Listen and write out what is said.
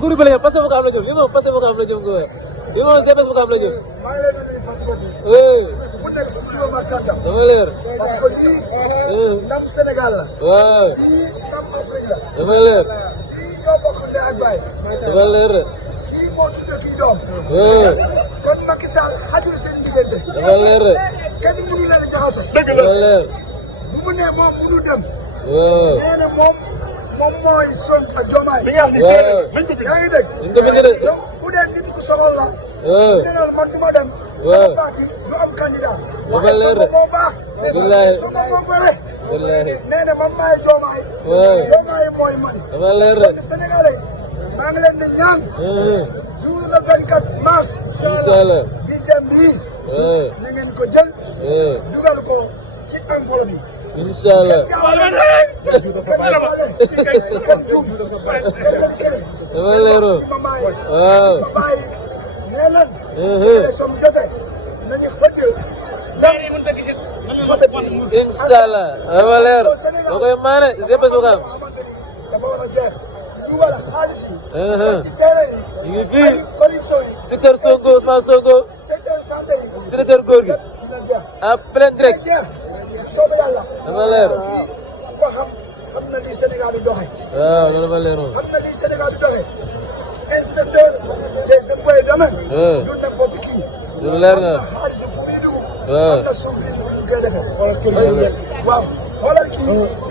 groupe la parce que bu ko am la jëm li moom parce que bu ko am la jëm ko li moom c'est parce que bu ko am la jëm. maa ngi lay nuyu Fatou ku nekk ci jiw ma sant. dafa leer. parce que lii. ndam Sénégal la. waaw. lii ndam Afrique la. dafa leer. lii ñoo bokk ndey ak baay. dafa leer. kii moo tudd kii doom. kon Macky Sall xajul seen diggante. dafa leer. kenn mënu leen a jaxase. dafa leer. bu mu nee moom mënu dem. nee na moom mooy Sonko ak Diomaye. waaw. yaa ngi dégg. ñu ko bëgg de. donc bu dee nit ku soxal la. nee na man du ma dem. sama parti du am candidat. dafa leer. Sonko moo baax. wallaahi. Sonko moo bëre. wallaahi. nee na man maay Diomaye. Diomaye mooy man. dafa leer. kon Sénégalais maa ngi leen di ñaan. jour le 24 mars. incha allah. di dem bii. na ngeen ko jël. dugal ko ci enveloppe bi. incha allah. dafa leeroo. waaw. nee leen. élection bi jotee nañu xëcc. incha allah. dafa leer. da koy maane c'est pas dafa war a jeex. dugal xaalis yi. ci terrain yi. ñu ngi fii. corruption yi. si kër Sonko Ousmane Sonko. secteur santé yi. si kër góor gi. dina jeex. en plein direct. soobee yàlla. dafa leer. ku ko xam na lii Sénégal di doxee. waaw loolu dafa leeroon. xam na lii Sénégal di doxee. inspecteur des impôts et domaines. du n'importe qui. lu leer nga. xaalis fu muy dugg. waaw. am na suuf li ñu koy defee. waaw xoolal kii.